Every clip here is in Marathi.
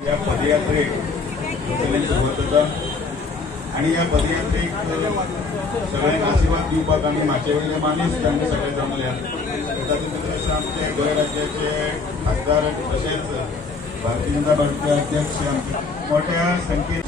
या पदयात्रेक सुरुवात होता आणि या पदयात्रेक सगळ्यांना आशीर्वाद दिवपाक आणि म्हाजे वयले मानीस तांचे सगळे जमल्या। तातूंत आमचे गोंय राज्याचे खासदार तशेंच भारतीय जनता पार्टीचे अध्यक्ष मोठ्या संख्येन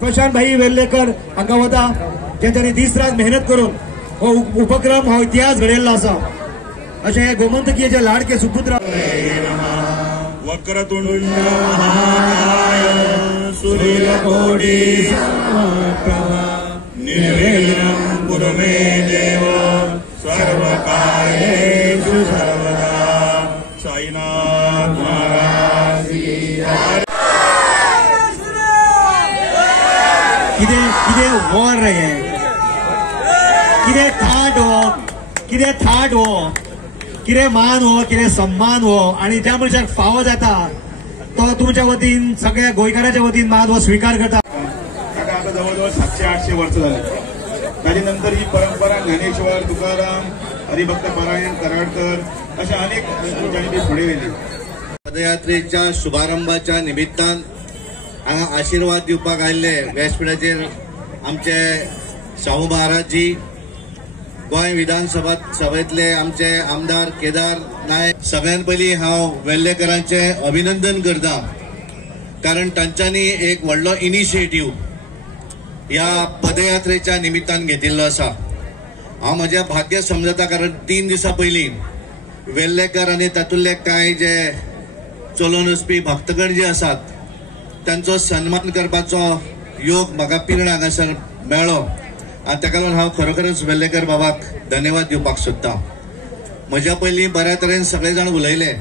प्रशांत भाई वेल्लेकर हांगा वता जेंच्यांनी दीस रात मेहनत करून हो उपक्रम हो इतिहास घडयल्लो आसा। अशें हे गोमंतकीयेचे लाडके सुपुत्र वक्रतुंड महाकाय सूर्यकोटि समप्रभा निर्विघ्नं कुरु मे देव सर्वकार्येषु सर्वदा। साईनाथ महाराज कितें वॉर रे हे, कितें थाट हो, कितें मान हो, कितें सम्मान हो आणि ज्या मनशाक फावो जाता तो तुमच्या वतीन सगळ्या गोंयकारांच्या वतीन मान हो स्वीकार करता। आता जवळजवळ 700-800 वर्ष झाली। त्याच्यानंतर ही परंपरा ज्ञानेश्वर, तुकाराम, हरिभक्त परायण, कराडकर अशा अनेक लोकांनी पुढे गेली। पदयात्रेच्या शुभारंभाच्या निमित्तान हांगा आशीर्वाद दिवपाक आयिल्ले व्यासपीठाचेर आमचे शाहू महाराजजी, गोंय विधानसभा सभेतले आमचे आमदार केदार नायक, सगळ्यात पयलीं हांव वेल्लेकरांचे अभिनंदन करता, कारण तांच्यांनी एक व्हडलो इनिशिएटिव्ह ह्या पदयात्रेच्या निमित्तान घेतिल्लो आसा। हांव म्हजें भाग्य समजता, कारण 3 दिसां पयलीं वेल्लेकर आनी तातूंतले कांय जे चलोवन वचपी भक्तगण जे आसात तांचो सन्मान करपाचो योग म्हाका पिर्ण हांगासर मेळ्ळो आनी ताका लागून हांव खरोखरच वेल्लेकर बाबाक धन्यवाद दिवपाक सोदतां। म्हज्या पयलीं बऱ्या तरेन सगळे जाण उलयले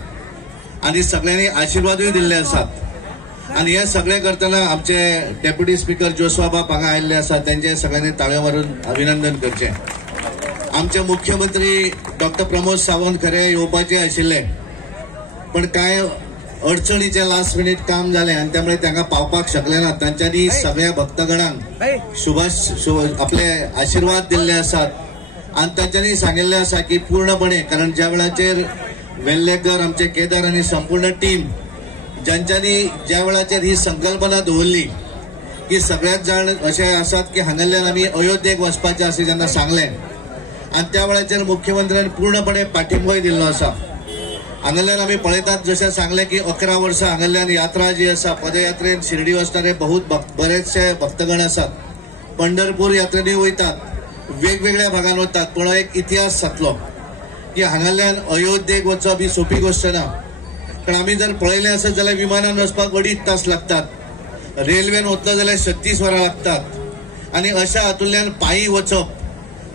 आनी सगळ्यांनी आशिर्वादूय दिल्ले आसात आनी हे सगळें करतना आमचे डेप्युटी स्पीकर जोशवा बाब हांगा आयिल्ले आसात, तांचे सगळ्यांनी ताळयो मारून अभिनंदन करचें। आमचे मुख्यमंत्री डॉक्टर प्रमोद सावंत खरे येवपाचे आशिल्ले, पण कांय अडचणीचे लास्ट मिनिट काम झाले आणि त्यामुळे त्यांना पावपाक शकले ना। तांच्यांनी सगळ्या भक्तगणांक आपले आशीर्वाद दिल्ले आसात आणि तांच्यांनी सांगिल्ले आसा की पूर्णपणे, कारण ज्या वेळाचेर वेल्लेकर, आमचे केदार आणि संपूर्ण टीम ज्यांच्यांनी ज्या वेळाचेर ही संकल्पना दवरली की सगळ्यात जाण असे आसात की हांगाल्यान आमी अयोध्येक वचपाचे असे जेन्ना सांगले आणि त्या वेळाचेर मुख्यमंत्र्यान पूर्णपणे पाठिंबोय दिल्लो आसा। हांगाल्यान आमी पळयतात जशें सांगले की 11 वर्सां हांगाल्यान यात्रा जी आसा, पदयात्रेन शिर्डी वचणारे बरेचशे भक्तगण आसात, पंढरपूर यात्रेनी वयतात, वेगवेगळ्या भागांत वतात, पण एक इतिहास जातलो की हांगाल्यान अयोध्येक वचप ही सोपी गोष्ट ना। कारण आमी जर पळयलें आसत जाल्यार विमानान वचपाक 2.5 तास लागतात, रेल्वेन वतलो जाल्यार 36 वरां लागतात आणि अशा हातूंतल्यान पायी वचप,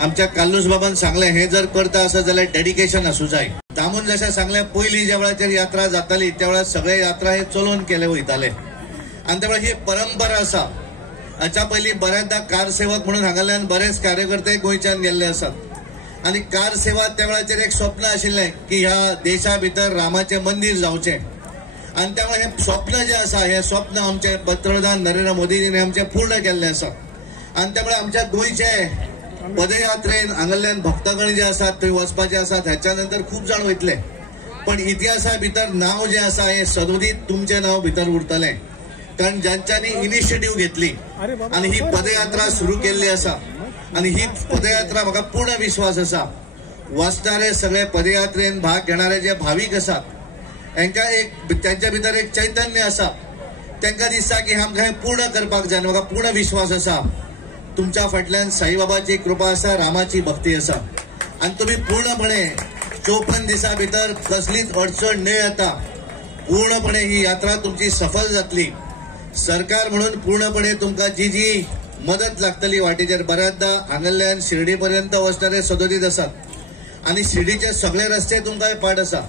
आमच्या काल्लूस बाबान सांगले हे जर करता आसत जाल्यार डेडिकेशन आसूं जाय। दामून जशें सांगलें पयलीं ज्या वेळाचेर यात्रा जाताली त्या वेळार सगळे यात्रा हे चलोवन केले वयताले आनी त्या वेळार ही परंपरा आसा। हाच्या पयलीं बऱ्याचदा कार सेवक म्हणून हांगाल्यान बरेच कार्यकर्ते गोंयच्यान गेल्ले आसात आनी कार सेवा त्या वेळाचेर एक स्वप्न आशिल्लें की ह्या देशा भितर रामाचें मंदीर जावचें आनी त्यामुळे हे स्वप्न जे आसा हे स्वप्न आमचे पंतप्रधान नरेंद्र मोदीजींनी आमचे पूर्ण केल्लें आसा आनी त्यामुळे आमच्या गोंयचे पदयात्रेन हांगाल्यान भक्तगण जे आसात थंय वचपाचे आसात, ह्याच्या नंतर खूप जाण वयतले, पण इतिहासा भितर नाव जे आसा हे सदोदीत तुमचे नाव भितर उरतलें, कारण ज्यांच्यांनी इनिशिएटिव्ह घेतली आणि ही पदयात्रा सुरू केल्ली आसा आणि ही पदयात्रा म्हाका पूर्ण विश्वास आसा वचणारे सगळे पदयात्रेन भाग घेणारे जे भाविक आसात हांकां एक त्यांच्या भितर एक चैतन्य आसा, तांकां दिसता की आमकां हें पूर्ण करपाक जाय। म्हाका पूर्ण विश्वास आसा तुमच्या फाटल्यान साईबाबाची कृपा आसा, रामाची भक्ती आसा आणि तुम्ही पूर्णपणे 54 दिसा भितर कसलीच अडचण न येता पूर्णपणे ही यात्रा तुमची सफल जातली सरकार म्हणून पूर्णपणे तुमका जी मदत लागतली वाटेचेर बऱ्याचदा हांगल्यान शिर्डी पर्यंत वचणारे सदोदीत असतात आणि शिर्डीचे सगळे रस्ते तुमकां पाठ आसा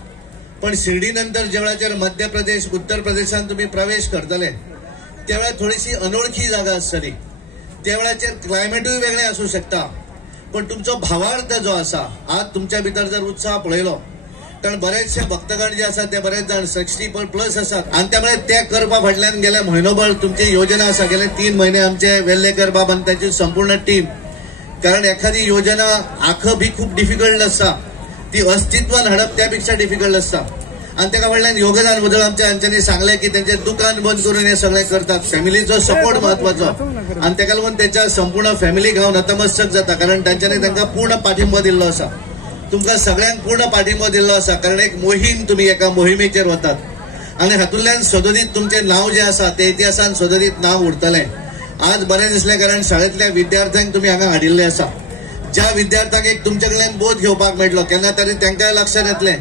पण शिर्डी नंतर जेवळाचेर मध्य प्रदेश उत्तर प्रदेशात तुम्ही प्रवेश करतले त्यावेळा थोडीशी अनोळखी जागा आसतली त्यावेळाचेर क्लायमेटूय वेगळे असू शकता पण तुमचो भावार्थ जो आसा आज तुमच्या भितर जर उत्साह पळयलो कारण बरेचशे भक्तगण जे असतात ते बरेच जण 60+ असतात आणि त्यामुळे ते करपा फाटल्यान गेले म्हयनोभर तुमची योजना आसा गेले 3 महिने आमचे वेल्लेकर बाब आणि त्याची संपूर्ण टीम कारण एखादी योजना आखप ही खूप डिफिकल्ट आसता ती अस्तित्वान हाडप त्यापेक्षा डिफिकल्ट असता आणि त्या फाटल्यान योगदान बद्दल आमच्या हांच्यांनी सांगले की त्यांचे दुकान बंद करून हे सगळे करतात फॅमिलीचो सपोर्ट महत्वाचो आणि ताका लागून त्यांच्या संपूर्ण फॅमिलीक हांव नतमस्तक जाता कारण तांच्यांनी तांकां पूर्ण पाठिंबो दिल्लो आसा तुमकां सगळ्यांक पूर्ण पाठिंबो दिल्लो आसा कारण एक मोहीम तुम्ही एका मोहिमेचेर वतात आणि हातूंतल्यान सदोदीत तुमचे नाव जे आसा ते इतिहासान सदोदीत नाव उरतलें आज बरें दिसलें कारण शाळेंतल्या विद्यार्थ्यांक तुम्ही हांगा हाडिल्ले आसा ज्या विद्यार्थ्यांक एक तुमचे कडल्यान बोध घेवपाक मेळटलो केन्ना तरी तांकांय लक्षात येतलें